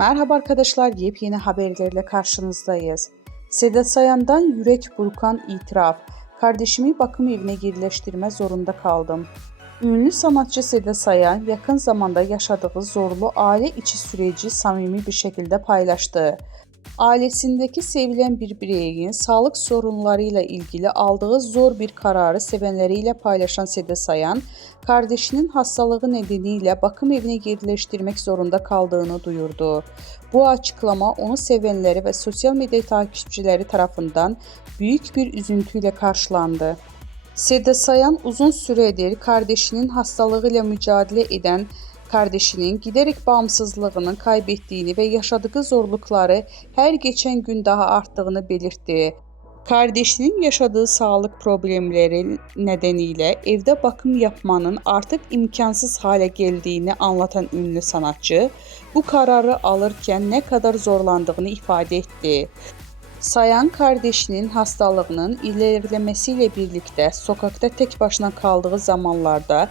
Merhaba arkadaşlar, yepyeni haberlerle karşınızdayız. Seda Sayan'dan yürek burkan itiraf. Kardeşimi bakım evine yerleştirme zorunda kaldım. Ünlü sanatçı Seda Sayan yakın zamanda yaşadığı zorlu aile içi süreci samimi bir şekilde paylaştı. Ailesindeki sevilen bir bireyin sağlık sorunlarıyla ilgili aldığı zor bir kararı sevenleriyle paylaşan Seda Sayan, kardeşinin hastalığı nedeniyle bakım evine yerleştirmek zorunda kaldığını duyurdu. Bu açıklama onu sevenleri ve sosyal medya takipçileri tarafından büyük bir üzüntüyle karşılandı. Seda Sayan uzun süredir kardeşinin hastalığıyla mücadele eden kardeşinin giderek bağımsızlığını kaybettiğini ve yaşadığı zorlukları her geçen gün daha arttığını belirtti. Kardeşinin yaşadığı sağlık problemleri nedeniyle evde bakım yapmanın artık imkansız hale geldiğini anlatan ünlü sanatçı, bu kararı alırken ne kadar zorlandığını ifade etti. Sayan kardeşinin hastalığının ilerlemesiyle birlikte sokakta tek başına kaldığı zamanlarda